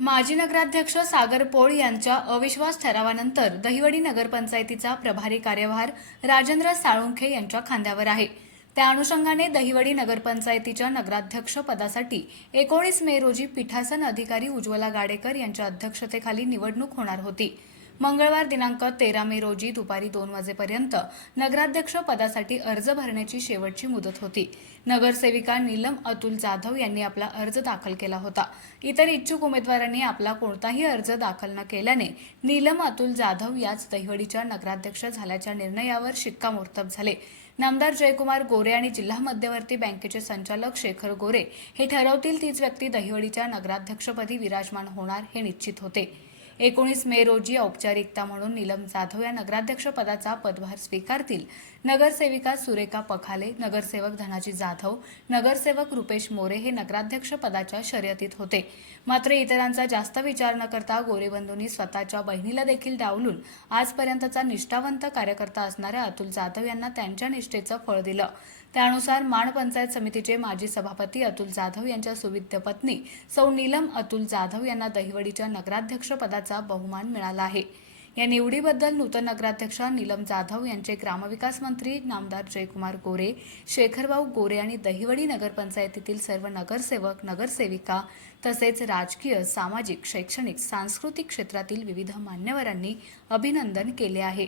माजी नगराध्यक्ष सागर पोळ यांच्या अविश्वास ठरावानंतर दहिवडी नगरपंचायतीचा प्रभारी कार्यभार राजेंद्र साळुंखे यांच्या खांद्यावर आहे. त्या अनुषंगाने दहिवडी नगरपंचायतीच्या नगराध्यक्ष पदासाठी एकोणीस मे रोजी पीठासन अधिकारी उज्ज्वला गाडेकर यांच्या अध्यक्षतेखाली निवडणूक होणार होती. मंगळवार दिनांक तेरा मे रोजी दुपारी दोन वाजेपर्यंत नगराध्यक्ष पदासाठी अर्ज भरण्याची शेवटची मुदत होती. नगरसेविका नीलम अतुल जाधव यांनी आपला अर्ज दाखल केला होता. इतर इच्छुक उमेदवारांनी आपला कोणताही अर्ज दाखल न केल्याने नीलम अतुल जाधव याच दहिवडीच्या नगराध्यक्ष झाल्याच्या निर्णयावर शिक्कामोर्तब झाले. नामदार जयकुमार गोरे आणि जिल्हा मध्यवर्ती बँकेचे संचालक शेखर गोरे हे ठरवतील तीच व्यक्ती दहिवडीच्या नगराध्यक्षपदी विराजमान होणार हे निश्चित होते. एकोणीस मे रोजी औपचारिकता म्हणून नीलम जाधव या नगराध्यक्षपदाचा पदभार स्वीकारतील. नगरसेविका सुरेखा पखाले नगरसेवक धनाजी जाधव नगरसेवक रुपेश मोरे हे नगराध्यक्षपदाच्या शर्यतीत होते. मात्र इतरांचा जास्त विचार न करता गोरेबंधूंनी स्वतःच्या बहिणीला देखील डावलून आजपर्यंतचा निष्ठावंत कार्यकर्ता असणाऱ्या अतुल जाधव यांना त्यांच्या निष्ठेचं फळ दिलं. त्यानुसार माण पंचायत समितीचे माजी सभापती अतुल जाधव यांच्या सुविद्य पत्नी सौ नीलम अतुल जाधव यांना दहिवडीच्या नगराध्यक्षपदाचा पदाचा बहुमान मिळाला आहे. या निवडीबद्दल नूतन नगराध्यक्षा नीलम जाधव यांचे ग्रामविकास मंत्री नामदार जयकुमार गोरे शेखरभाऊ गोरे आणि दहिवडी नगरपंचायतीतील सर्व नगरसेवक नगरसेविका तसेच राजकीय सामाजिक शैक्षणिक सांस्कृतिक क्षेत्रातील विविध मान्यवरांनी अभिनंदन केले आहे.